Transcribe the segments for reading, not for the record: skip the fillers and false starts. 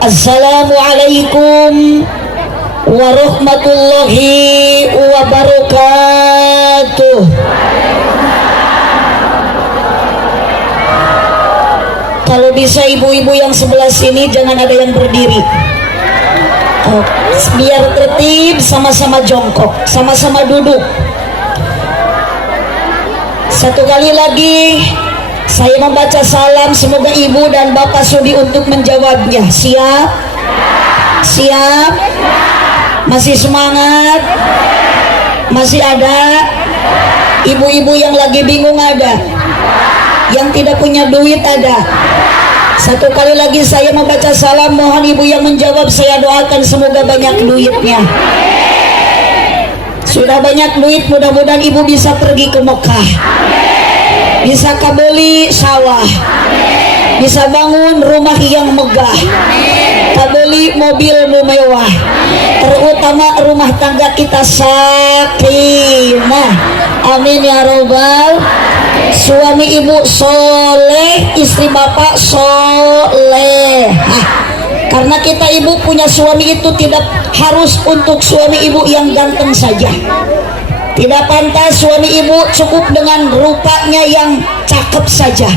Assalamualaikum warahmatullahi wabarakatuh. Kalau bisa ibu-ibu yang sebelah sini jangan ada yang berdiri. Biar tertib, sama-sama jongkok, sama-sama duduk. Satu kali lagi saya membaca salam, semoga ibu dan bapak sudi untuk menjawabnya. Siap? Siap? Masih semangat? Masih ada? Ibu-ibu yang lagi bingung ada? Yang tidak punya duit ada? Satu kali lagi saya membaca salam, mohon ibu yang menjawab saya doakan semoga banyak duitnya. Sudah banyak duit, mudah-mudahan ibu bisa pergi ke Mekah, bisa kabeli sawah, bisa bangun rumah yang megah, kabeli mobil mewah, terutama rumah tangga kita sakinah. Amin ya robbal. Suami ibu soleh, istri bapak soleh. Karena kita ibu punya suami itu tidak harus untuk suami ibu yang ganteng saja. Tidak pantas suami ibu cukup dengan rupanya yang cakep saja.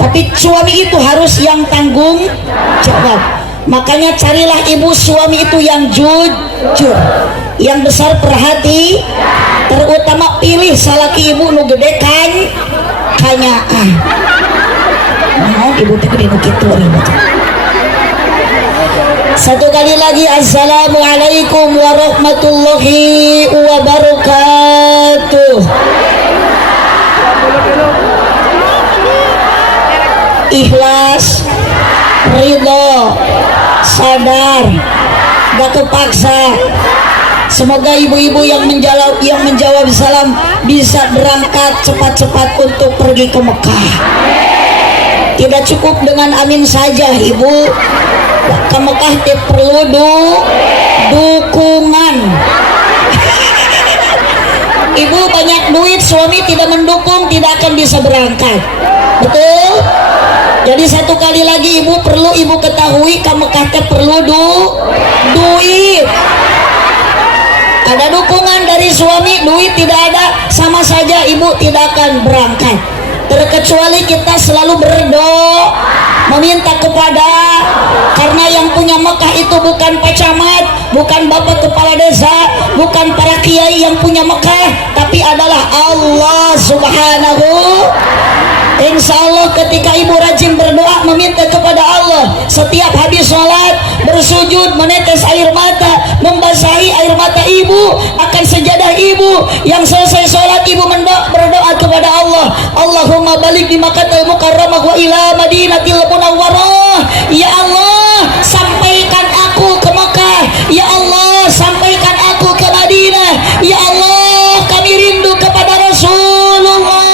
Tapi suami itu harus yang tanggung jawab. Makanya carilah ibu suami itu yang jujur, yang besar perhati, terutama pilih salaki ibu nu gede kanyaan. Nah, ibu teh gede nu kitu. Satu kali lagi, assalamualaikum warahmatullahi wabarakatuh. Ikhlas, ridho, sadar, gak kepaksa. Semoga ibu-ibu yang menjawab salam bisa berangkat cepat-cepat untuk pergi ke Mekah. Tidak cukup dengan amin saja ibu. Ke Mekah perlu dukungan. Ibu banyak duit, suami tidak mendukung, tidak akan bisa berangkat. Betul? Jadi satu kali lagi ibu ketahui ke Mekah perlu duit. Ada dukungan dari suami, duit tidak ada, sama saja ibu tidak akan berangkat. Terkecuali kita selalu berdoa, meminta kepada, karena yang punya Mekah itu bukan Pak Camat, bukan Bapak Kepala Desa, bukan para kiai yang punya Mekah, tapi adalah Allah Subhanahu. Insya Allah ketika ibu rajin berdoa meminta kepada Allah, setiap habis sholat bersujud menetes air mata, membasahi air mata ibu akan sejadah ibu. Yang selesai sholat ibu berdoa kepada Allah, Allahumma balik di Makkahul Mukarramah wa ila Madinatil Munawwarah. Ya Allah, sampaikan aku ke Mekah. Ya Allah, sampaikan aku ke Madinah. Ya Allah, kami rindu kepada Rasulullah.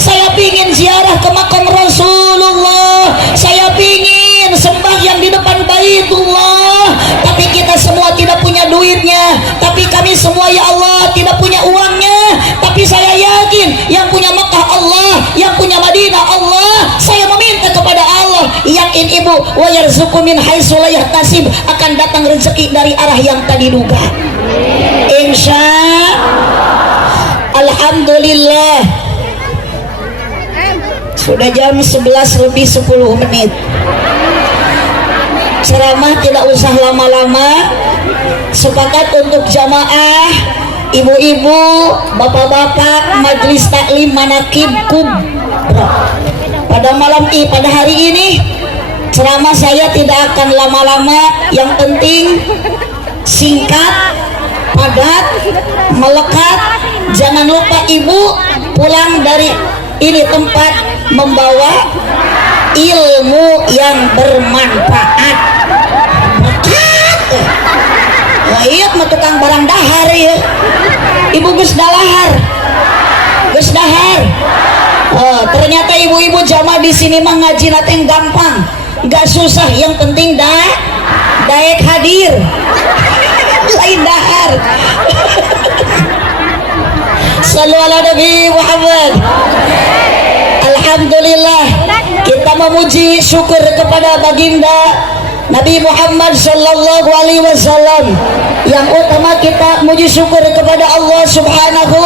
Saya pingin ziarah ke makam Rasulullah. Saya pingin sembahyang di depan Baitullah. Tapi kita semua tidak punya duitnya. Tapi kami semua ya Allah tidak punya uangnya. Tapi saya yakin yang punya Mekah Allah, yang punya Madinah Allah. Saya meminta kepada Allah, yakin ibu, wa yarzuqu min haitsu la yahtasib, akan datang rezeki dari arah yang tak diduga. Insya Alhamdulillah. Sudah jam 11 lebih 10 menit. Ceramah tidak usah lama-lama. Sepakat untuk jamaah, ibu-ibu, bapak-bapak, majelis taklim manakib kubra. Pada pada hari ini ceramah saya tidak akan lama-lama. Yang penting singkat, padat, melekat. Jangan lupa ibu pulang dari ini tempat membawa ilmu yang bermanfaat. Wah iya mah tukang barang dahar ya. Ibu geus dalahar, geus dahar. Ternyata ibu-ibu jamaah di sini mah ngaji nate gampang, nggak susah. Yang penting daek hadir, lain dahar. Sallu ala Nabi Muhammad. Alhamdulillah, kita memuji syukur kepada baginda Nabi Muhammad sallallahu alaihi wasallam. Yang utama kita muji syukur kepada Allah Subhanahu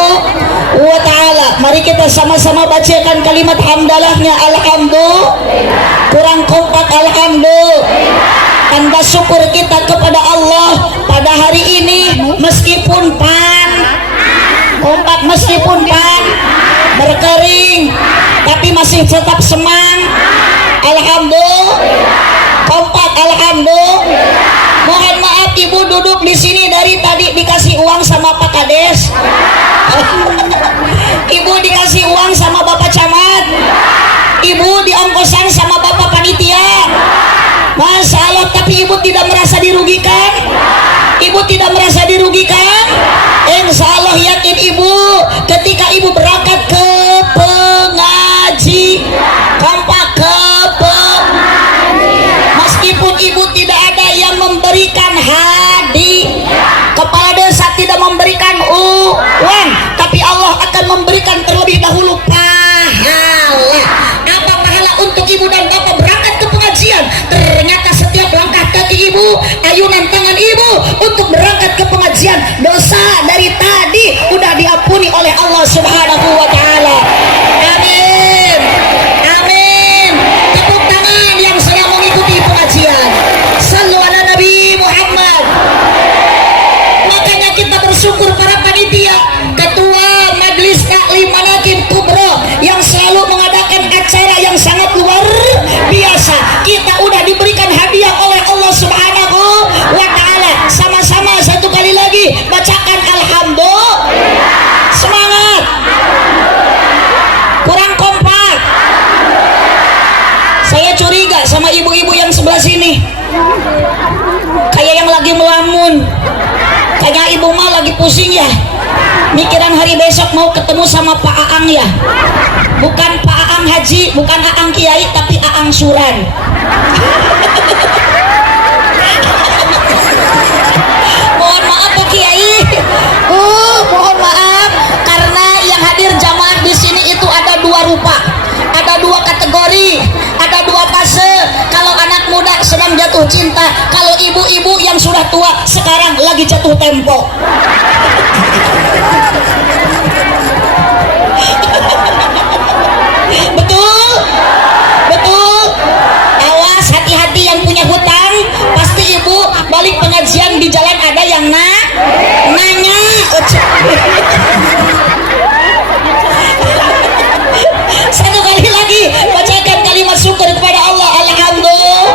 wa taala. Mari kita sama-sama bacakan kalimat hamdalahnya. Alhamdulillah. Kurang kompak alhamdulillah. Tanda syukur kita kepada Allah pada hari ini, meskipun kompak, meskipun berkering, tapi masih tetap semang. Alhamdulillah. Kompak alhamdulillah. Mohon maaf ibu duduk di sini dari tadi dikasih uang sama Pak Kades. Ibu dikasih uang sama Bapak Camat. Ibu diongkosan sama Bapak Panitia. Masya Allah, tapi ibu tidak merasa dirugikan. Ibu tidak merasa dirugikan. Insya Allah yakin ibu ketika ibu berangkat ke pengaji, kompak ke meskipun ibu tidak ada yang memberikan hadiah, kepala desa tidak memberikan uang, tapi Allah akan memberikan terlebih dahulu pahala. Apa pahala untuk ibu dan bapak berangkat ke pengajian? Ternyata setiap langkah kaki ibu, ayunan tangan ibu untuk berangkat ke pengajian, dosa dari tadi udah diampuni oleh Allah Subhanahu wa taala. Amin. Amin. Tepuk tangan yang sedang mengikuti pengajian. Sallu ala Nabi Muhammad. Makanya kita bersyukur para panitia, ketua Majelis Taklim Manaqib Kubra yang selalu mengadakan acara yang sangat luar biasa. Kita udah diberikan hadiah oleh Allah Subhanahu wa taala. Sama-sama satu kali lagi bacakan alhamdulillah. Semangat. Kurang kompak. Saya curiga sama ibu-ibu yang sebelah sini, kayak yang lagi melamun. Kayaknya ibu mah lagi pusing ya, mikiran hari besok mau ketemu sama Pak Aang ya. Bukan Pak Aang Haji, bukan Aang Kiai, tapi Aang Suran. Mohon maaf Pak Kiai. Mohon maaf karena yang hadir jamaah di sini itu ada dua rupa, ada dua kategori, ada dua fase. Kalau anak muda sedang jatuh cinta, kalau ibu-ibu yang sudah tua sekarang lagi jatuh tempo. Betul? Betul? Awas, hati-hati yang punya hutang. Pasti ibu balik pengajian di jalan ada yang nanya. Satu kali lagi bacakan kalimat syukur kepada Allah. Alhamdulillah.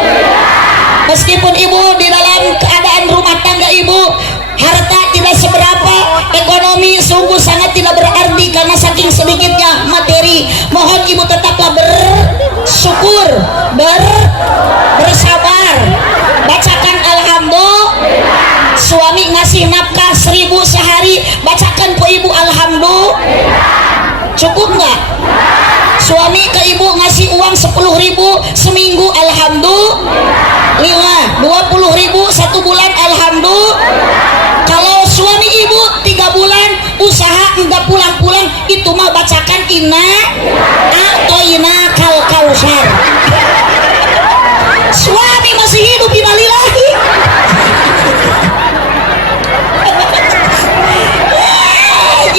Meskipun ibu di dalam keadaan rumah tangga ibu, harta tidak seberapa, ekonomi sungguh sangat tidak berarti karena saking sedikitnya materi. Mohon ibu tetaplah bersyukur, bersabar. Bacakan alhamdulillah. Suami ngasih nafkah 1000 sehari, bacakan ke ibu alhamdulillah. Cukup nggak? Suami ke ibu ngasih uang 10.000 seminggu, alhamdulillah. 20.000 satu bulan, alhamdulillah. Kalau suami ibu 3 bulan usaha nggak pulang-pulang, itu mah bacakan inna atau inna kal kausar. Suami masih hidup, innalillahi.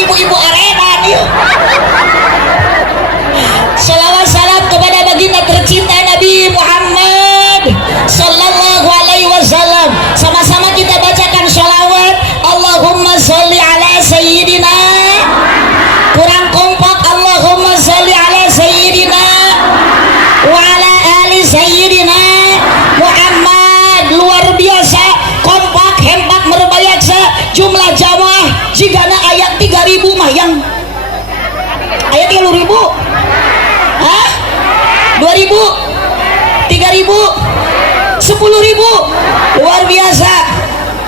Ibu-ibu arenan yuk. Salawat salam kepada baginda tercinta Nabi Muhammad sallallahu alaihi wasallam. Sama-sama kita bacakan sholawat. Allahumma sholli ala sayyidina. Kurang kompak. Allahumma sholli ala sayyidina wa ala ali sayyidina Muhammad. Luar biasa kompak, hempak, merbayaksa. Jumlah jamaah jigana ayat 3.000 mah yang ayat 30.000. Hah? 2.000? 3.000? 10.000? Luar biasa.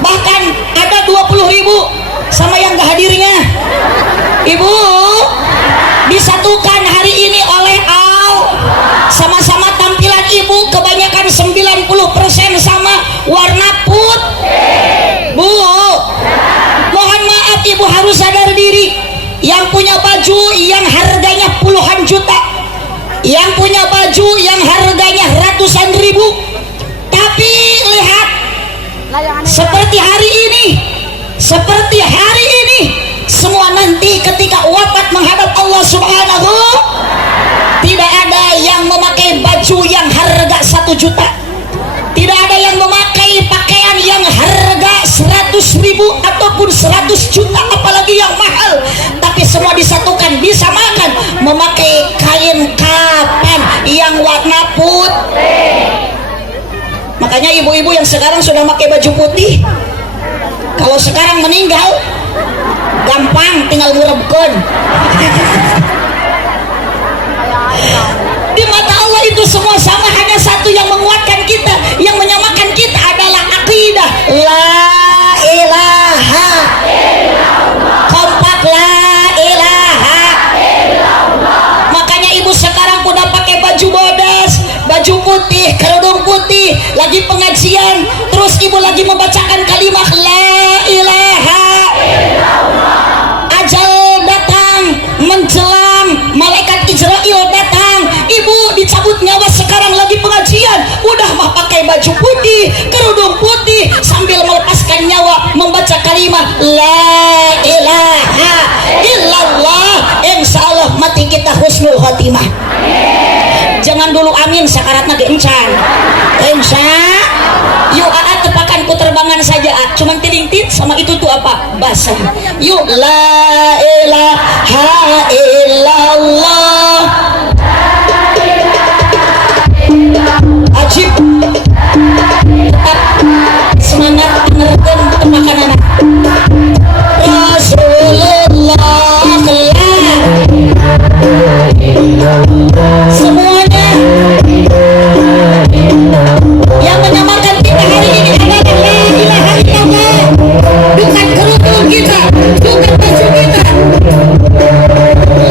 Bahkan ada 20.000 sama yang gak hadirnya. Ibu disatukan hari ini oleh sama-sama tampilan ibu kebanyakan 90% sama warna putih. Bu, mohon maaf ibu harus sadar diri. Yang punya baju yang harganya puluhan juta, yang punya baju yang harganya ratusan ribu, tapi Subhanahu. Tidak ada yang memakai baju yang harga 1 juta, tidak ada yang memakai pakaian yang harga 100.000 ataupun 100 juta, apalagi yang mahal, tapi semua disatukan, bisa makan memakai kain kapan yang warna putih. Makanya ibu-ibu yang sekarang sudah pakai baju putih, kalau sekarang meninggal gampang, tinggal ngurebkeun. Di mata Allah itu semua sama, hanya satu yang menguatkan kita, yang menyamakan kita adalah akidah la ilaha illallah. Kompak la ilaha illallah. Makanya ibu sekarang udah pakai baju bodas, baju putih, kerudung putih, lagi pengajian, terus ibu lagi membacakan kalimat la ilaha illallah. Ajal datang menjelang, malaikat Israel datang, ibu dicabut nyawa, sekarang lagi pengajian, udah mah pakai baju putih, kerudung putih, sambil melepaskan nyawa membaca kalimat la ilaha illallah. Insya Allah mati kita husnul khotimah. Jangan dulu amin, sakaratna ge encan. Insya yuk aat tepakan kuterbangan saja, cuman tiling-tit sama itu tuh apa bahasa. Yuk la ilaha illallah. Ajib, tetap semangat meneruskan tepakan anak Rasulullah. Semuanya yang menyamakan kita hari ini adalah la ilaha illallah, bukan kerudung kita, bukan baju kita.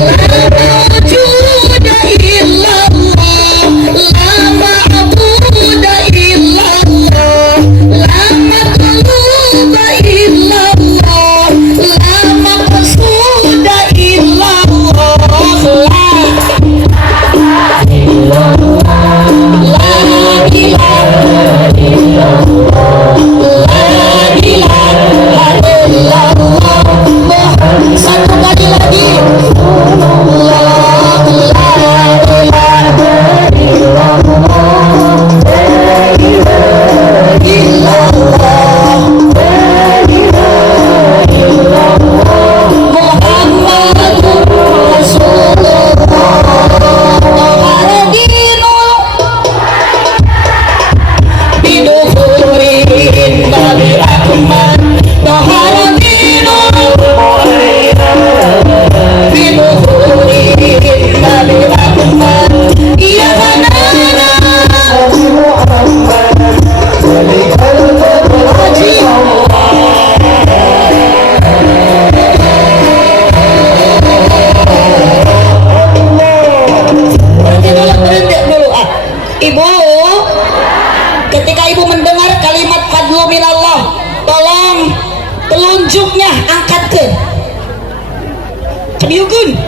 La mawjuda illallah, la ma'buda illallah, la matluba illallah, la maqsuda illallah. Satu kali lagi. Ibu, ketika ibu mendengar kalimat fadlu minallah, tolong telunjuknya angkatkan. Kediukun.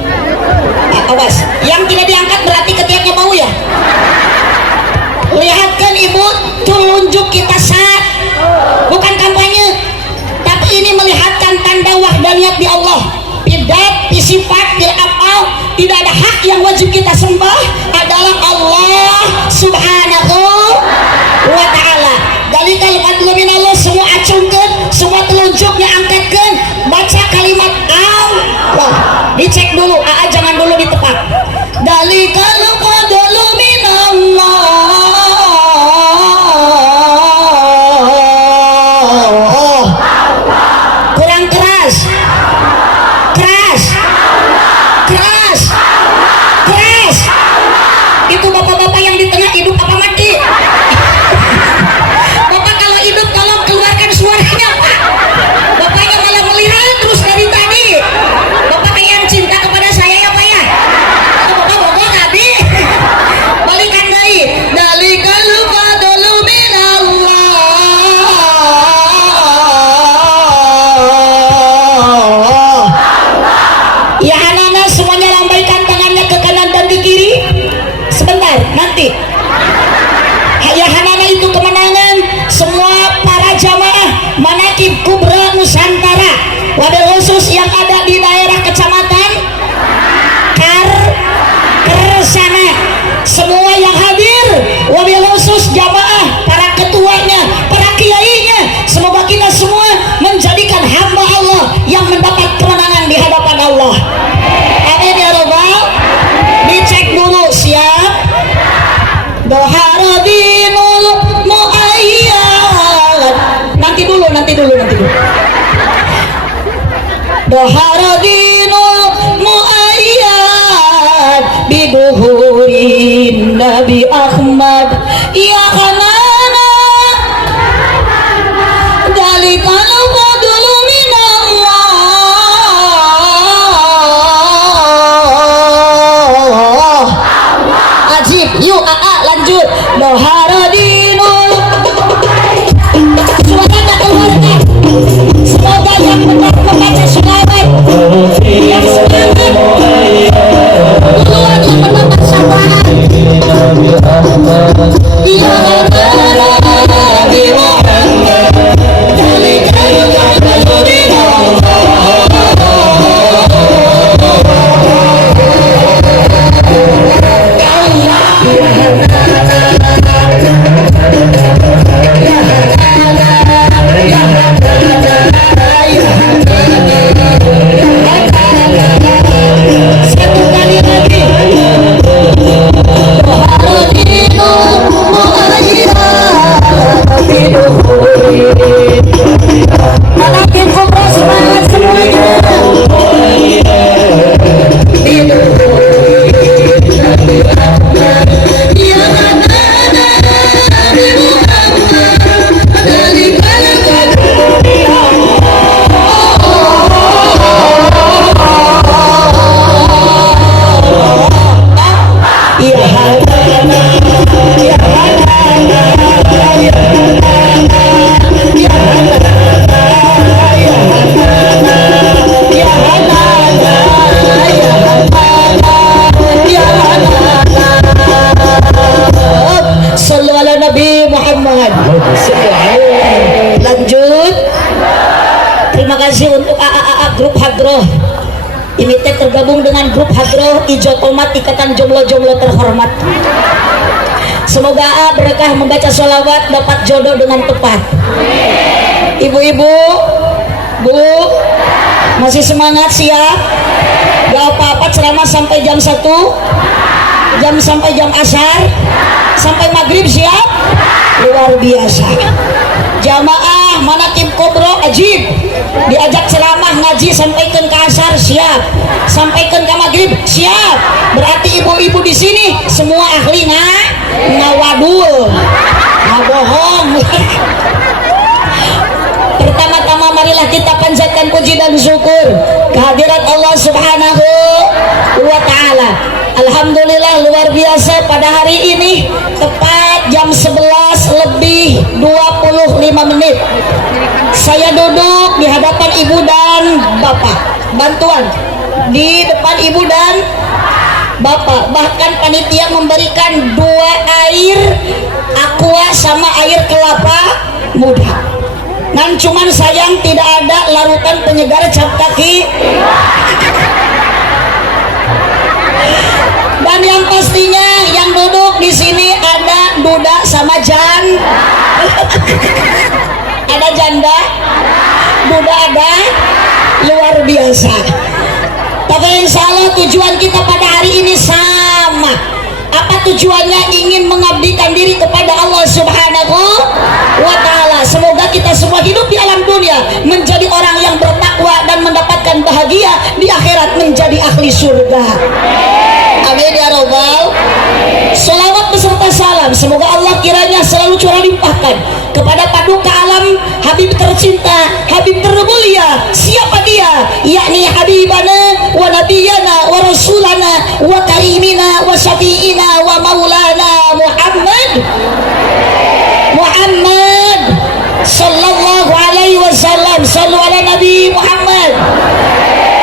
Awas, yang tidak diangkat berarti ketiaknya mau ya. Lihatkan ibu, telunjuk kita saat, bukan kampanye, tapi ini melihatkan tanda wahdaniyat di Allah. Tidak disifat, tidak apal, tidak ada hak yang wajib kita sembah, adalah Allah Subhanahu wa ta'ala. Dari kalimat minallah semua acungkan, semua telunjuknya angkatkan, baca kalimat Allah. Dicek dulu, jangan dulu ditepak. Dari kalimat minallah. Kurang keras. Keras. Itu bapak-bapak yang di tengah hidup apa Doharodinul muayyad. Nanti dulu. Doharodinul muayyad biduhurin Nabi Ahmad ya kanana dalikal fadlu minallah. Ajib, yuk lanjut. Doharodinul, suaranya keluarkan. Semoga yang benar membaca selawat, yang semangat duluan yang menambah sabaran. Ya Nabi Muhammad, dalikal fadlu minallah. Satu kali lagi. Malakin kubra semangat semuanya. Nabi Muhammad. Lanjut. Terima kasih untuk AAA Grup Hadroh. Ini teh tergabung dengan Grup Hadroh Ijo Tomat Ikatan Jomblo-Jomblo terhormat. Semoga AA berkah membaca sholawat dapat jodoh dengan tepat. Ibu-ibu, Bu, masih semangat siap? Gak apa-apa ceramah sampai jam 1, sampai jam asar, sampai maghrib siap? Luar biasa. Jamaah manakib kobro ajib, diajak ceramah ngaji sampaikan ke asar siap, sampaikan ke maghrib siap. Berarti ibu-ibu di sini semua ahli ngawadul, bohong. Pertama-tama marilah kita panjatkan puji dan syukur kehadirat Allah Subhanahu wa Ta'ala. Alhamdulillah luar biasa pada hari ini tepat jam 11:25 saya duduk di hadapan ibu dan bapak, bantuan di depan ibu dan bapak, bahkan panitia memberikan 2 air aqua sama air kelapa muda. Nan cuman sayang tidak ada larutan penyegar cap kaki. Dan yang pastinya yang duduk di sini ada duda sama ada janda, duda ada, luar biasa. Tapi insya Allah tujuan kita pada hari ini sama. Apa tujuannya? Ingin mengabdikan diri kepada Allah Subhanahu wa Ta'ala. Semoga kita semua hidup di alam dunia menjadi orang yang bertakwa dan mendapatkan bahagia di akhirat menjadi ahli surga. Amin ya Rabbal. Salawat beserta salam semoga Allah kiranya selalu curah limpahkan kepada paduka alam Habib tercinta, Habib termulia. Siapa dia? Yakni Habibana wa Nabiyana wa Rasulana wa Karimina wa Syafi'ina wa Maulana Muhammad sallallahu alaihi wasallam. Sallu ala Nabi Muhammad.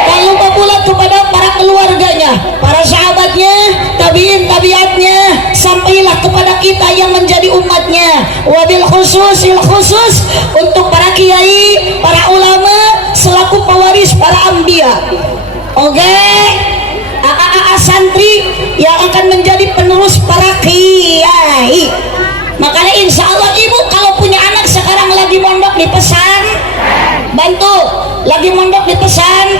Tak lupa pula kepada para keluarganya, para sahabatnya, tabiin tabiatnya, sampailah kepada kita yang menjadi umatnya. Wabil khusus untuk para kiai, para ulama selaku pewaris para anbiya. Oke, AA santri yang akan menjadi penerus para kiai. Makanya insya Allah ibu kalau punya anak sekarang lagi mondok di pesan, bantu, lagi mondok di pesan,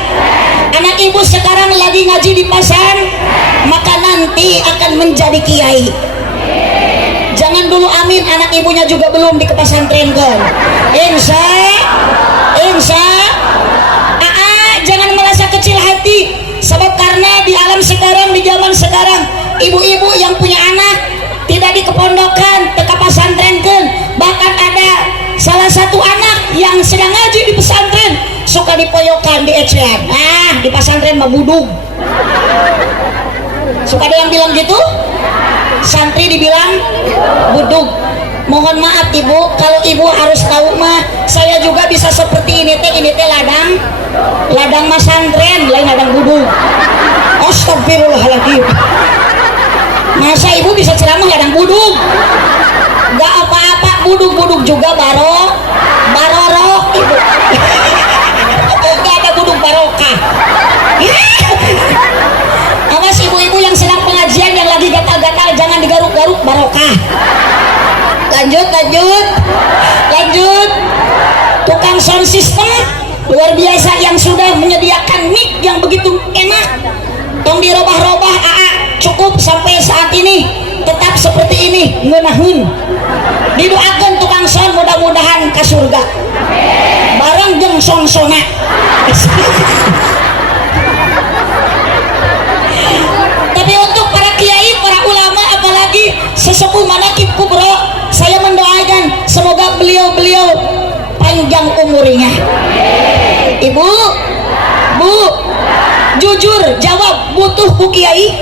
anak ibu sekarang lagi ngaji di pesan, maka nanti akan menjadi kiai. amin, anak ibunya juga belum di pesantrenkan. Insya jangan merasa kecil hati, sebab karena di alam sekarang, di zaman sekarang, ibu-ibu yang punya anak tidak di kepondokan, teka pesantrenkan, bahkan ada salah satu anak yang sedang ngaji di pesantren suka dipoyokan, di ecehan. Di pesantren mah budug. Suka ada yang bilang gitu, santri dibilang budug. Mohon maaf ibu, kalau ibu harus tahu mah, saya juga bisa seperti ini teh ladang masantren, lain ladang budug. Astagfirullahaladzim. Masa ibu bisa ceramah ladang budug? Gak apa-apa, budug-budug juga baroroh ibu. Gak ada budug barokah. Awas ibu-ibu yang sedang pengajian, yang lagi gatal-gatal, jangan digaruk-garuk, barokah. Lanjut. Tukang sound system luar biasa yang sudah menyediakan mic yang begitu enak, tong dirobah-robah. Cukup sampai saat ini tetap seperti ini, ngeunahun. Didoakan tukang sound mudah-mudahan ke surga bareng jeung sonsona. Tapi untuk para kiai, para ulama, apalagi sesepuh manaqib kubro, saya mendoakan semoga beliau panjang umurnya. Ibu, Bu, jujur jawab, butuh ku kiai?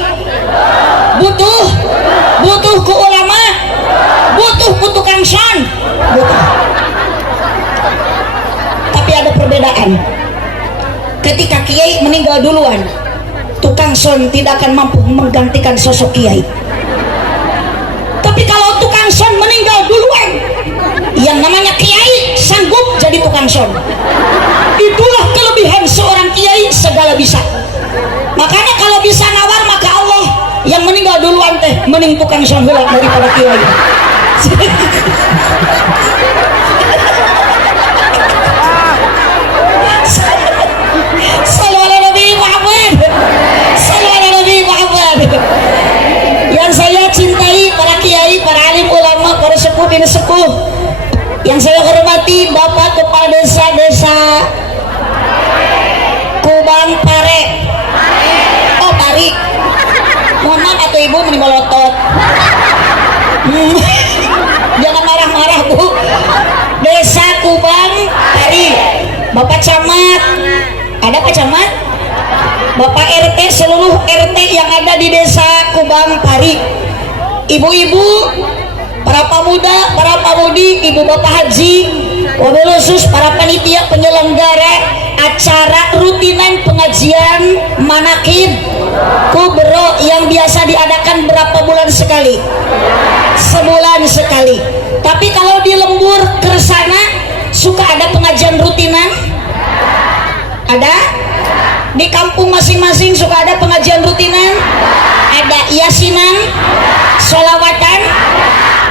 Butuh ku ulama? Butuh ku tukang sound? Butuh. Tapi ada perbedaan. Ketika kiai meninggal duluan, tukang sound tidak akan mampu menggantikan sosok kiai. Tapi kalau tukang sound meninggal duluan, yang namanya kiai sanggup jadi tukang sound. Itulah kelebihan seorang kiai, segala bisa. Makanya kalau bisa nawar, maka Allah yang meninggal duluan teh mending tukang sound heula daripada kiai. Yang saya cintai, para kiai, para alim ulama, para sepuh bini sepuh, yang saya hormati Bapak Kepala Desa Kubang Pare. Oh, Pari. Mohon maaf atau ibu melotot. Jangan marah-marah Bu. Desa Kubang Pari. Bapak Camat. Ada Pak Camat? Bapak RT, seluruh RT yang ada di Desa Kubang Pari, ibu-ibu, para pemuda, para pamudi, ibu bapak haji, wabil khusus para panitia penyelenggara acara rutinan pengajian manaqib kubro yang biasa diadakan berapa bulan sekali? Sebulan sekali. Tapi kalau di lembur Kersana suka ada pengajian rutinan? Ada? Di kampung masing-masing suka ada pengajian rutinan? Ada. Yasinan, sholawatan,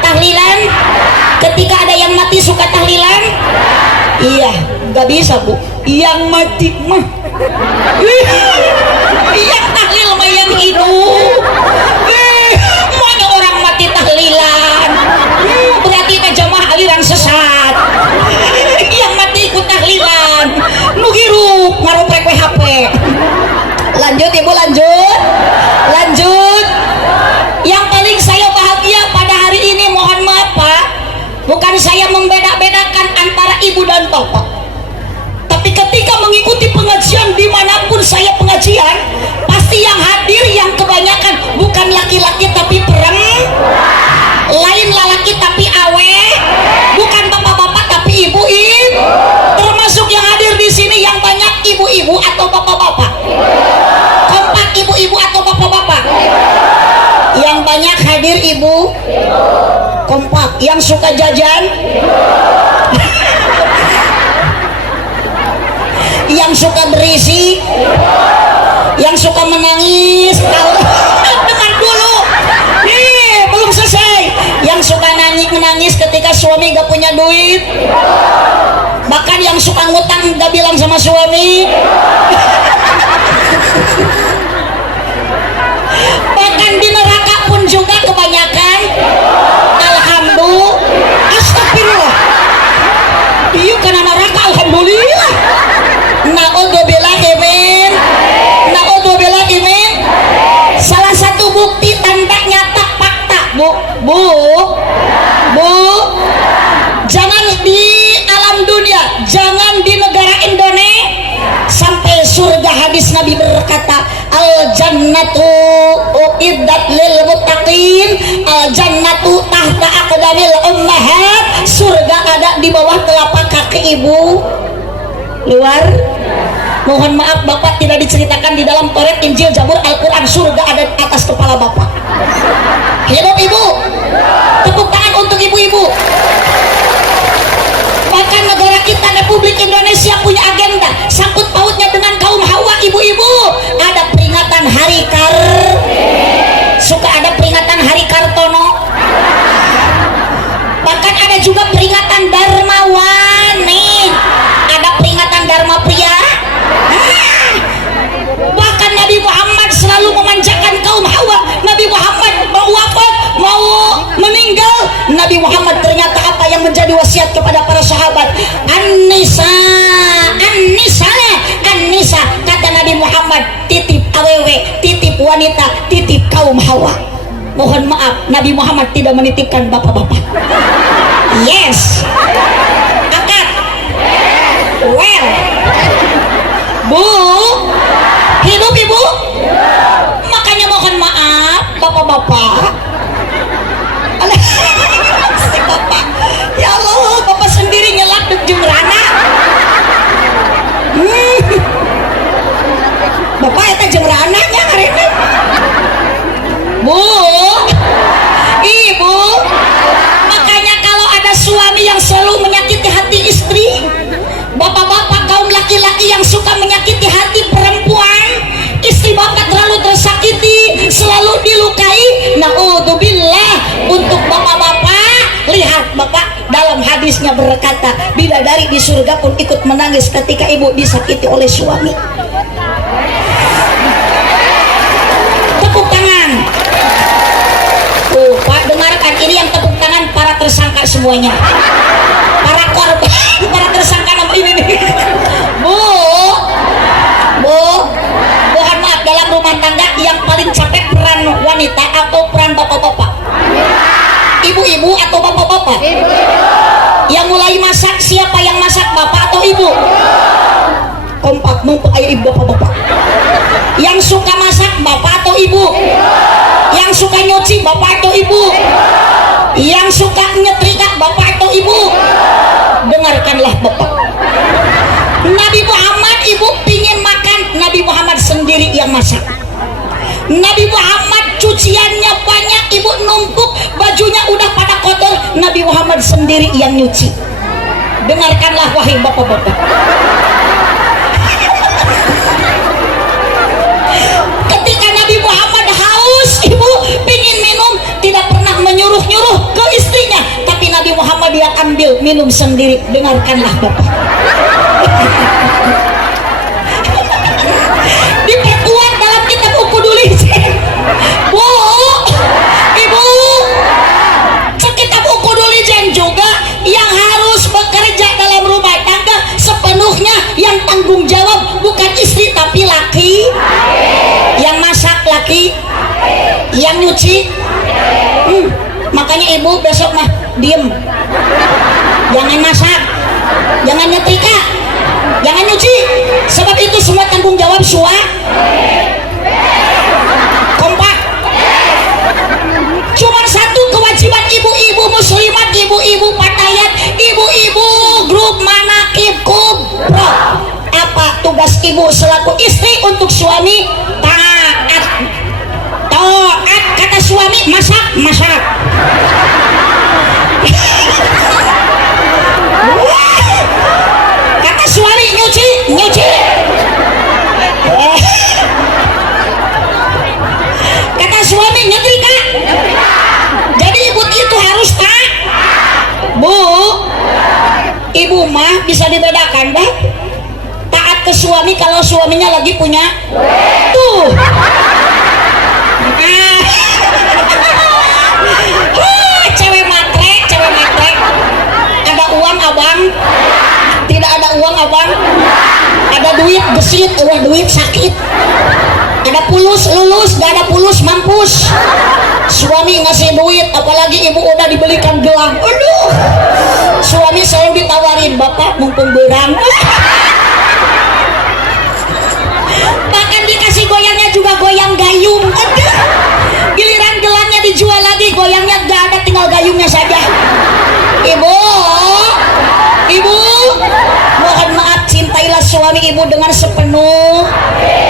tahlilan. Ketika ada yang mati suka tahlilan? Iya, gak bisa Bu. Yang mati mah yang tahlil mah yang hidup. Mana orang mati tahlilan? Berarti kita jamaah aliran sesat. Yang mati ikut tahlilan, nu hirup ngaruprek HP. Lanjut ibu, lanjut. Yang paling saya bahagia pada hari ini, mohon maaf Pak, bukan saya membeda-bedakan antara ibu dan bapak, tapi ketika mengikuti pengajian dimanapun saya pengajian, pasti yang hadir yang kebanyakan bukan laki-laki tapi lain lelaki tapi awe, bukan bapak-bapak tapi ibu-ibu. Termasuk yang hadir di sini yang banyak ibu-ibu atau bapak-bapak? Kompak ibu-ibu atau bapak-bapak? Yang banyak hadir ibu, kompak. Yang suka jajan, yang suka berisi, yang suka menangis. Dengar dulu, belum selesai. Yang suka menangis ketika suami gak punya duit, bahkan yang suka ngutang gak bilang sama suami. Bahkan di neraka pun juga kebanyakan alhamdulillah. Nabi berkata, al jannatu uiddat lil muttaqin, al jannatu tahta aqdamil ummahat, surga ada di bawah telapak kaki ibu. Luar, mohon maaf Bapak tidak diceritakan di dalam Taurat, Injil, Zabur, Al-Quran. Surga ada di atas kepala Bapak. Hidup ibu, tepuk tangan untuk ibu-ibu. Bahkan negara kita Republik Indonesia punya agenda sangkut pautnya dengan kaum hawa. Ibu-ibu, ada peringatan Hari suka ada peringatan Hari Kartono, bahkan ada juga peringatan Darmawani, ada peringatan Dharma Pria. Bahkan Nabi Muhammad selalu memanjakan kaum hawa. Nabi Muhammad mau wafat, mau meninggal, Nabi Muhammad ternyata apa yang menjadi wasiat kepada para sahabat? An-nisa, an-nisa, an-nisa, kata Nabi Muhammad, titip awewe, titip wanita, titip kaum hawa. Mohon maaf, Nabi Muhammad tidak menitipkan bapak-bapak. Yes, akad, well, bu, hidup ibu. Makanya mohon maaf bapak-bapak. Si bapak, ya Allah, bapak sendiri nyelak dek jemrana. Bapak eta jemrananya hari ini. Bu, ibu, makanya kalau ada suami yang selalu menyakiti hati istri, bapak-bapak kaum laki-laki yang suka menyakiti hati perempuan, istri bapak terlalu tersakiti, selalu dilukai, naudzubillah. Untuk bapak-bapak, lihat bapak dalam hadisnya berkata, bidadari di surga pun ikut menangis ketika ibu disakiti oleh suami. Tepuk tangan. Pak, dengarkan, ini yang tepuk tangan para tersangka semuanya, para korban, para tersangka nomor ini nih. Bu, mohon maaf, dalam rumah tangga yang paling capek peran wanita atau peran bapak-bapak? Ibu-ibu atau bapak-bapak? Yang mulai masak siapa yang masak, bapak atau ibu? Kompak, mumpuk ayo ibu bapak-bapak. Yang suka masak bapak atau ibu? Yang suka nyuci bapak atau ibu? Yang suka nyetrika bapak atau ibu? Dengarkanlah bapak. Nabi Muhammad, ibu pingin makan, Nabi Muhammad sendiri yang masak. Nabi Muhammad cuciannya banyak, ibu numpuk, bajunya udah pada kotor, Nabi Muhammad sendiri yang nyuci. Dengarkanlah wahai bapak-bapak. Ketika Nabi Muhammad haus, ibu pingin minum, tidak pernah menyuruh-nyuruh ke istrinya, tapi Nabi Muhammad yang ambil minum sendiri. Dengarkanlah bapak. Diperkuat dalam kitab Ukudul Ijin. Bu, ibu, sekitab Ukudul Ijin juga yang harus bekerja dalam rumah tangga sepenuhnya, yang tanggung jawab bukan istri tapi laki. Yang masak laki, yang nyuci. Makanya ibu besok mah diem, jangan masak, jangan nyetrika, jangan nyuci, sebab itu semua tanggung jawab kompak. Cuma satu kewajiban ibu-ibu muslimat, ibu-ibu patayat, ibu-ibu grup manakib kubro. Apa tugas ibu selaku istri untuk suami? Taat. Taat, kata suami, masak. Kata suami, nyuci. Kata suami, nyetrika. Jadi ibu itu harus taat. Bu, ibu mah bisa dibedakan deh. Taat ke suami kalau suaminya lagi punya tuh. Cewek matre. Ada uang abang? Tidak ada uang abang. Ada duit gesit, duit sakit. Ada pulus lulus, gak ada pulus mampus. Suami ngasih duit, apalagi ibu udah dibelikan gelang. Aduh, suami selalu ditawarin, bapak mumpung berang. Maka goyangnya gak ada, tinggal gayungnya saja. Ibu, ibu, mohon maaf, cintailah suami ibu dengan sepenuh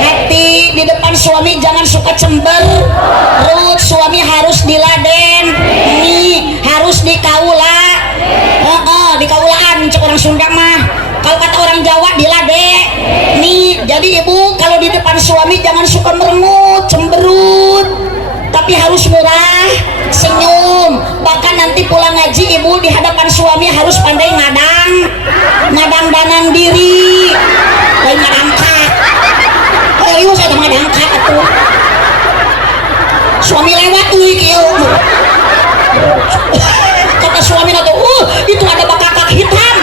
hati. Di depan suami jangan suka cemberut. Suami harus diladen, nih harus dikaula. Dikaulaan cek orang Sunda mah. Kalau kata orang Jawa dilade. Nih, jadi ibu kalau di depan suami jangan suka merengut, cemberut, tapi harus murah, senyum. Bahkan nanti pulang ngaji ibu di hadapan suami harus pandai ngadang diri, lain ngadangkat. Ibu saya ngadangkat atuh. Suami lewat tuh kieu. Kata suami na tuh, itu ada bakakak hitam.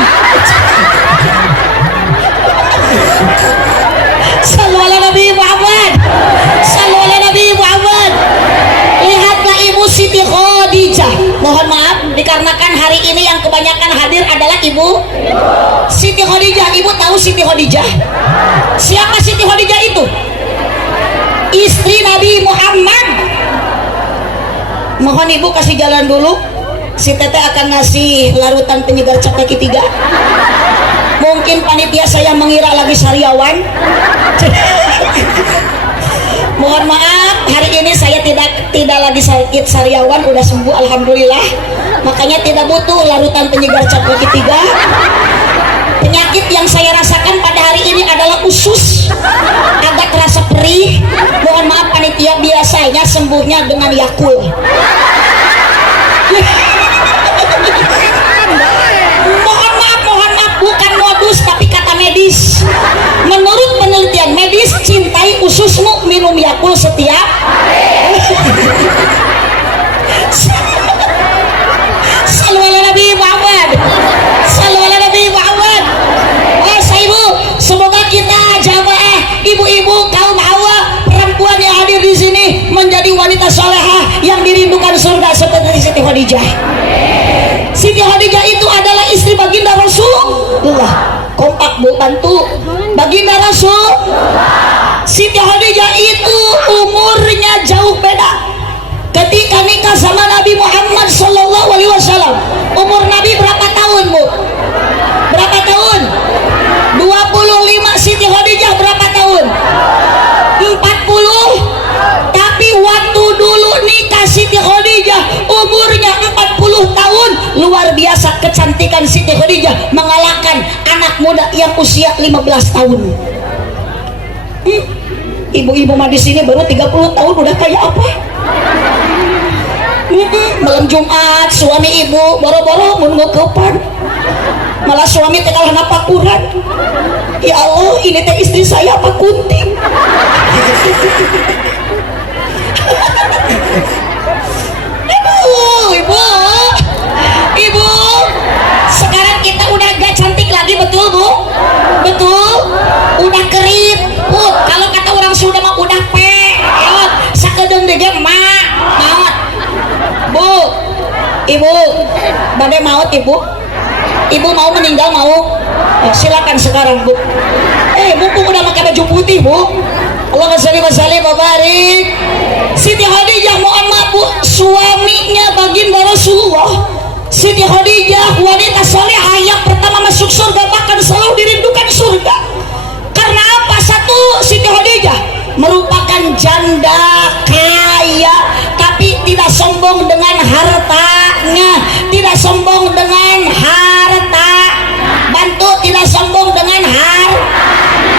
Sallu ala Nabi Muhammad. Sallu ala Nabi Muhammad. Lihatlah Ibu Siti Khadijah. Mohon maaf, dikarenakan hari ini yang kebanyakan hadir adalah Ibu Siti Khadijah. Ibu tahu Siti Khadijah? Siapa Siti Khadijah itu? Istri Nabi Muhammad. Mohon Ibu kasih jalan dulu. Si Teteh akan ngasih larutan penyegar cakaki 3. Mungkin panitia saya mengira lagi sariawan. Mohon maaf, hari ini saya tidak lagi sakit sariawan, udah sembuh alhamdulillah. Makanya tidak butuh larutan penyegar cakaki 3. Penyakit yang saya rasakan pada hari ini adalah usus, agak terasa perih. Mohon maaf panitia, biasanya sembuhnya dengan Yakult. mohon maaf, bukan modus tapi kata medis. Menurut penelitian medis, cintai ususmu, minum Yakult setiap Sallu ala Nabi Muhammad. Sallu ala Nabi Muhammad. Ibu, semoga kita jamaah ibu-ibu kaum hawa, perempuan yang hadir di sini menjadi wanita solehah yang dirindukan surga seperti Siti Khadijah. Siti Khadijah itu adalah istri baginda Rasulullah. Kompak bu, bantu. Baginda Rasul. Siti Khadijah itu umurnya jauh beda. Ketika nikah sama Nabi Muhammad Sallallahu Alaihi Wasallam, umur Nabi berapa tahun bu? Berapa tahun? 25. Siti Khadijah berapa tahun? 40. Tapi waktu dulu nikah Siti Khadijah umurnya 40 tahun. Luar biasa kecantikan Siti Khadijah mengalahkan anak muda yang usia 15 tahun. Ibu-ibu mah di sini baru 30 tahun udah kayak apa? Malam Jumat suami ibu boro-boro mun ngokepan, malah suami teh kalah napa Quran. Ya Allah, ini teh istri saya apa kunting? Ibu, sekarang kita udah gak cantik lagi, betul bu? Betul? Udah kerip, kalau kata orang Sunda mah udah peot, sakedeng dege mak, maut. Bu, ibu, badai maut ibu? Ibu mau meninggal mau? Silakan sekarang bu. Mumpung udah pakai baju putih bu. Allahumma sholli wa sallim wa barik. Siti Khadijah, mohon maaf bu, suaminya baginda Rasulullah. Siti Khadijah wanita solehah yang pertama masuk surga, bahkan selalu dirindukan surga. Karena apa? Satu, Siti Khadijah merupakan janda kaya, tapi tidak sombong dengan hartanya, tidak sombong dengan harta, bantu, tidak sombong dengan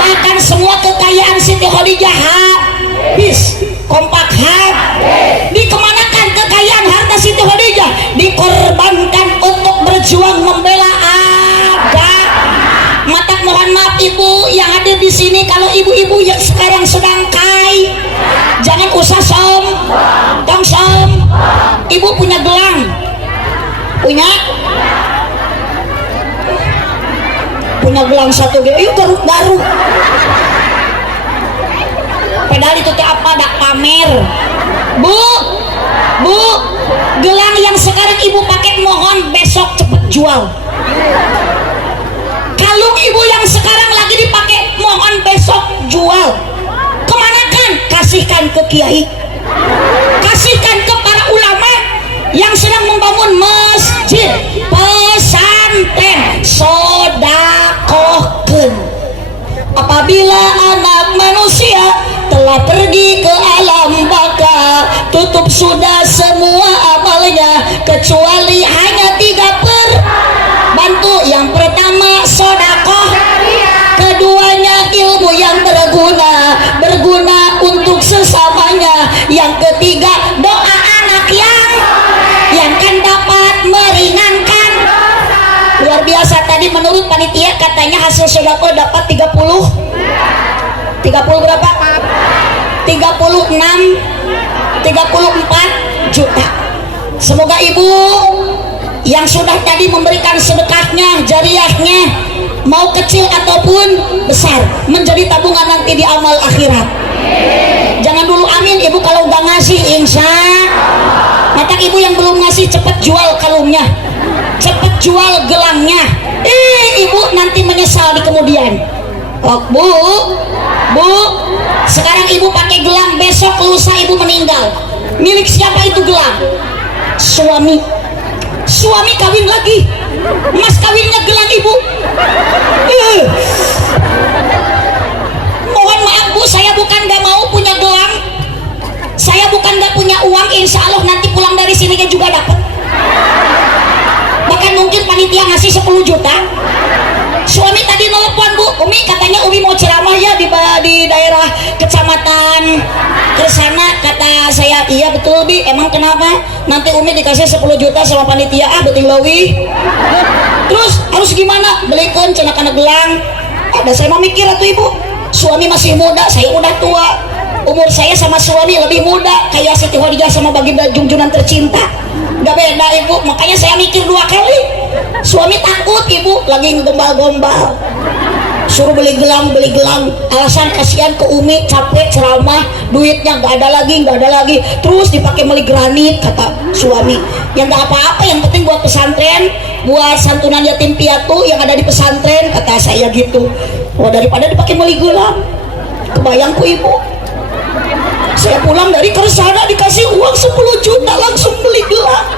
bahkan semua kekayaan Siti Khadijah habis, kompak habis. Dikemanakan kekayaan harta Siti Khadijah? Dikorbankan untuk berjuang membela agama. Mata mohon maaf ibu yang hadir di sini, kalau ibu-ibu yang sekarang sedang kai, jangan usah tong som. Ibu punya gelang, punya gelang satu gitu, yuk garuk. Padahal itu teh apa? Dak pamer. Bu, gelang yang sekarang ibu pakai mohon besok cepet jual. Kalung ibu yang sekarang lagi dipakai mohon besok jual. Kemana kan? Kasihkan ke kiai, kasihkan ke para ulama, yang sedang membangun masjid, pesantren, sodakohkeun. Apabila anak manusia telah pergi ke alam baka, tutup sudah semua amalnya kecuali hanya 3 bantu. Yang pertama sodakoh, keduanya ilmu yang berguna untuk sesamanya, yang ketiga doa anak yang kan dapat meringankan. Luar biasa. Tadi menurut panitia katanya hasil sodakoh dapat 30 berapa? 34 juta. Semoga ibu yang sudah tadi memberikan sedekahnya, jariahnya, mau kecil ataupun besar, menjadi tabungan nanti di amal akhirat. Jangan dulu amin ibu kalau udah ngasih, insya mata ibu yang belum ngasih cepet jual kalungnya, cepet jual gelangnya. Ibu nanti menyesal di kemudian. Oh, bu, sekarang ibu pakai gelang, besok lusa ibu meninggal. Milik siapa itu gelang? Suami kawin lagi, mas kawinnya gelang ibu. Mohon maaf bu, saya bukan gak mau punya gelang, saya bukan gak punya uang. Insya Allah nanti pulang dari sini juga dapat. Bahkan mungkin panitia ngasih 10 juta. Suami tadi nelpon, bu, Umi katanya Umi mau ceramah ya di daerah kecamatan Kersana. Kata saya, iya betul bi, emang kenapa? Nanti Umi dikasih 10 juta sama panitia. Betul lowi. Terus harus gimana? Belikan cenah gelang. Ada saya mau mikir atuh ibu, suami masih muda, saya udah tua. Umur saya sama suami lebih muda, kayak Siti Khadijah sama baginda junjungan tercinta. Gak beda ibu, makanya saya mikir 2 kali. Suami takut ibu lagi ngegombal-gombal, suruh beli gelang, alasan kasihan ke Umi, capek ceramah, duitnya gak ada lagi, terus dipakai beli granit. Kata suami, yang gak apa-apa, yang penting buat pesantren, buat santunan yatim piatu yang ada di pesantren. Kata saya gitu. Daripada dipakai beli gelang. Kebayangku ibu, saya pulang dari Kersana dikasih uang 10 juta langsung beli gelang.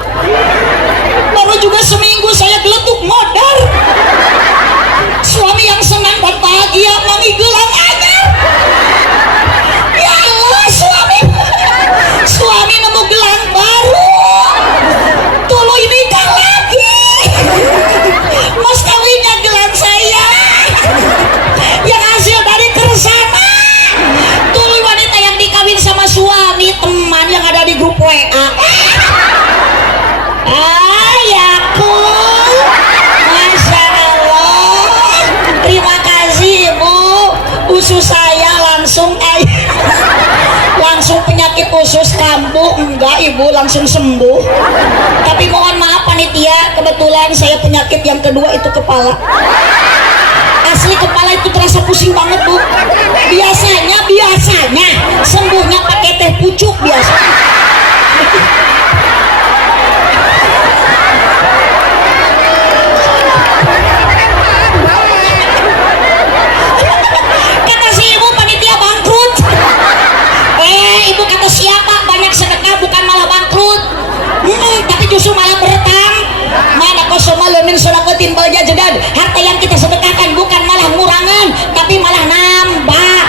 Baru juga seminggu saya geletuk modal. Suami yang senang dan bahagia mami gelang anyar. Ya Allah, suami nemu gelang baru. Tulu ini kan lagi. Mas kawinnya gelang saya yang hasil dari Kersana. Tulu wanita yang dikawin sama suami teman yang ada di grup WA. Ayahku, Masya Allah, terima kasih ibu. Usus saya langsung penyakit usus kambuh. Enggak ibu, langsung sembuh. Tapi mohon maaf panitia, kebetulan saya penyakit yang kedua itu kepala. Asli kepala itu terasa pusing banget bu. Biasanya sembuhnya pakai teh pucuk biasa. Kata si ibu panitia bangkrut. Ibu kata siapa banyak sedekah bukan malah bangkrut. Tapi justru malah bertang. Mana kosoma lemin sodakotin balja jedad. Harta yang kita sedekahkan bukan malah ngurangan, tapi malah nambah.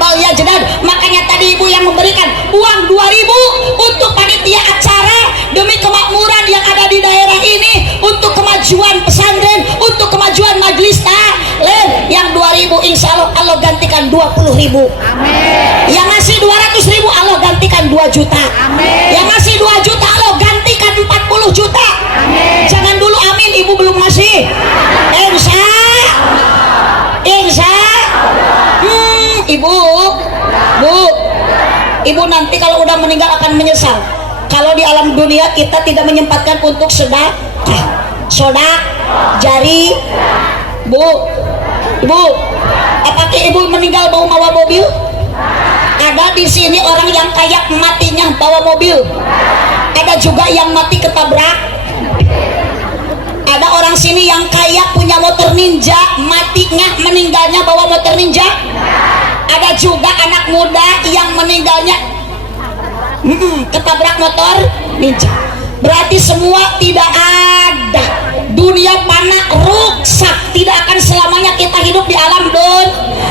Balya jedad. Makanya tadi ibu yang memberikan uang 2.000 untuk panitia acara demi kemakmuran yang ada di daerah ini, untuk kemajuan pesantren, untuk kemajuan majelis taklim. Yang 2.000 insya Allah gantikan 20.000. Amin. Yang ngasih 200.000 Allah gantikan 2 juta. Amin. Yang ngasih 2 juta Allah gantikan 40 juta. Amin. Jangan dulu amin, ibu belum ngasih. Insya ibu nanti kalau udah meninggal akan menyesal kalau di alam dunia kita tidak menyempatkan untuk sodak jari. Ibu, apakah ibu meninggal bawa mobil? Ada di sini orang yang kaya matinya bawa mobil. Ada juga yang mati ketabrak. Ada orang sini yang kaya punya motor ninja, matinya meninggalnya bawa motor ninja. Ada juga anak muda yang meninggalnya ketabrak motor ninja. berarti semua tidak ada. Dunia fana, rusak, tidak akan selamanya kita hidup di alam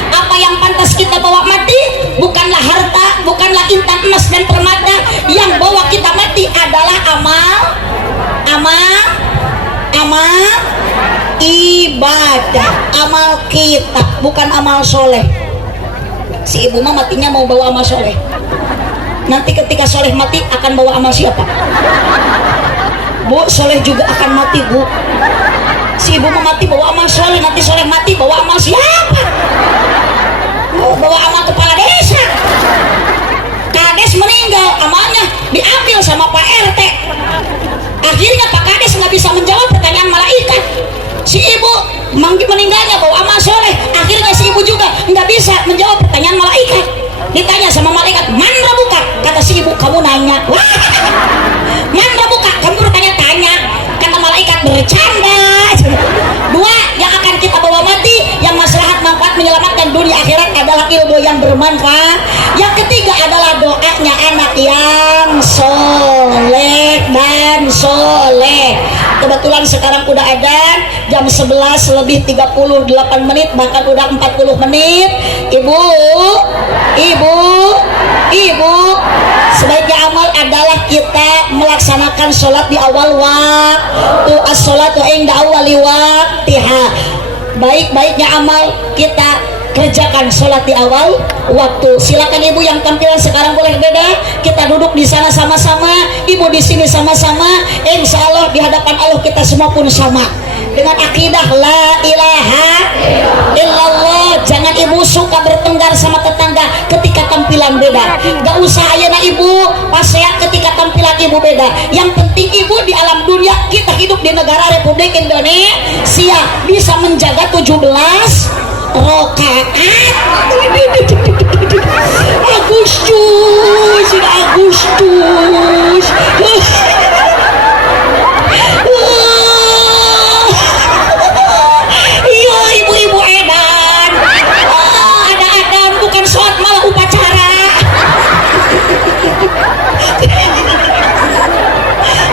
apa yang pantas kita bawa mati bukanlah harta, bukanlah intan emas dan permata. Yang bawa kita mati adalah amal ibadah, amal kita, bukan amal soleh. Si ibu mah matinya mau bawa amal soleh. Nanti ketika soleh mati akan bawa amal siapa? Bu, soleh juga akan mati, Bu. Si ibu mau mati bawa amal soleh, nanti soleh mati bawa amal siapa? Oh, bawa amal kepala desa. Kades meninggal, amalnya diambil sama Pak RT. Akhirnya Pak Kades nggak bisa menjawab pertanyaan malaikat. Si ibu meninggalnya bawa amal soleh, akhirnya si ibu juga nggak bisa menjawab pertanyaan malaikat. Ditanya sama malaikat, man rabuka? Kata si ibu, kamu nanya. Wah, man rabuka? Kamu bertanya-tanya. Kata malaikat, bercanda. Dua yang akan kita bawa mati, yang maslahat manfaat menyelamatkan dunia akhirat adalah ilmu yang bermanfaat. Yang ketiga adalah doanya anak yang soleh dan soleh. Kebetulan sekarang udah adzan jam 11 lebih 38 menit, bahkan udah 40 menit. Ibu, sebaiknya amal adalah kita melaksanakan sholat di awal waktu. As-sholatu inda awwali waqtiha. Baik-baiknya amal kita kerjakan sholat di awal waktu. Silakan ibu yang tampilan sekarang boleh beda. Kita duduk di sana sama-sama, ibu di sini sama-sama. Insya Allah di hadapan Allah kita semua pun sama dengan akidah la ilaha illallah. Jangan ibu suka bertengkar sama tetangga ketika tampilan beda. Gak usah ayeuna ibu pasean ketika tampilan ibu beda. Yang penting ibu di alam dunia kita hidup di negara Republik Indonesia bisa menjaga 17 rokaat. Agustus. Iya ibu-ibu edan. Ada adan bukan sholat malah upacara.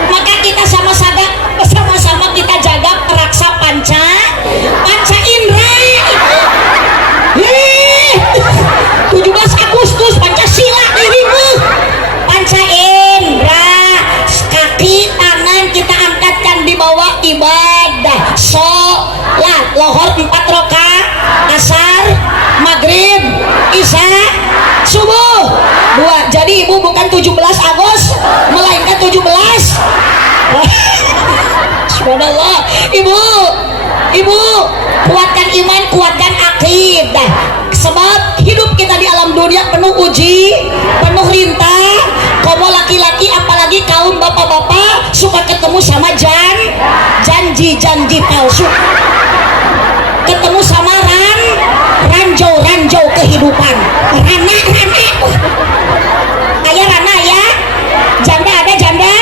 Maka kita sama-sama kita jaga peraksa panca indera. 17 Agustus Pancasila dirimu. Panca indera, kaki tangan kita angkatkan di bawah ibadah sholat lohor 4 rakaat, asar, maghrib, isya, subuh 2. Jadi ibu bukan 17 Agustus melainkan 17. Subhanallah. Ibu kuatkan iman, kuatkan akidah. Sebab hidup kita di alam dunia penuh uji, penuh rintang. Kamu laki-laki apalagi kaum bapak-bapak suka ketemu sama janji-janji palsu. Ketemu sama ranjau kehidupan. Rana. Kayak Rana ya. Janda ada janda.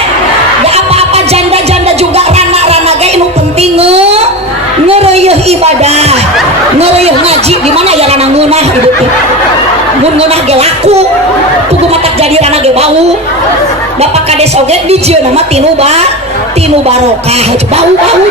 Gak apa-apa janda juga rana ge inu penting ngereueuh ibadah, ngereueuh ngaji. Di mana ya rana ngeunah ibu teh. Mun ngeunah ge laku, kudu matak jadi rana ge bau. Bapak Kades oge dijieun mah tinu barokah, bau-bau.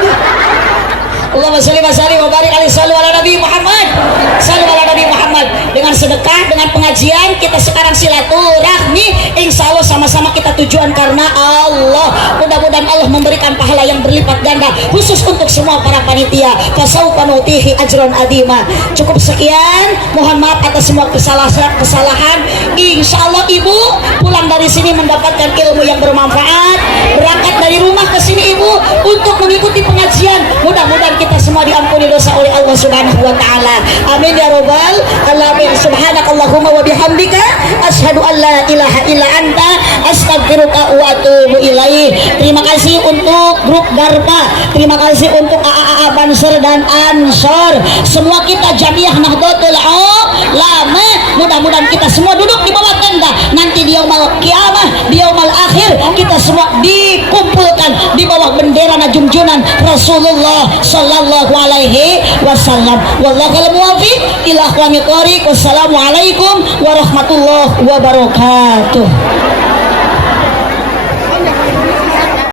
Allahumma sholli wa sallim wa barik alaihi sallu ala Nabi Muhammad. Sallu ala Nabi Muhammad. Dengan sedekah, dengan pengajian, kita sekarang silaturahmi. Insya Allah sama-sama kita tujuan karena Allah. Mudah-mudahan Allah memberikan pahala yang berlipat ganda khusus untuk semua para panitia. Fasaufa nutihi ajron adima. Cukup sekian. Mohon maaf atas semua kesalahan. Insya Allah ibu pulang dari sini mendapatkan ilmu yang bermanfaat. Berangkat dari rumah ke sini ibu untuk mengikuti pengajian. Mudah-mudahan kita semua diampuni dosa oleh Allah Subhanahu wa taala. Amin ya rabbal alamin. Subhanakallahumma wa bihamdika asyhadu an la ilaha illa anta astaghfiruka wa atubu ilaih. Terima kasih untuk grup Garpa. Terima kasih untuk AA Banser dan Ansor. Semua kita Jamiah Nahdlatul Ulama. Mudah-mudahan kita semua duduk di bawah tenda. Nanti di yaumul qiyamah, di yaumul akhir kita semua dikumpulkan di bawah bendera junjunan Rasulullah sallallahu alaihi wasallam. Wallahul muwaffiq ila aqwamit thoriq. Wassalamualaikum warahmatullahi wabarakatuh.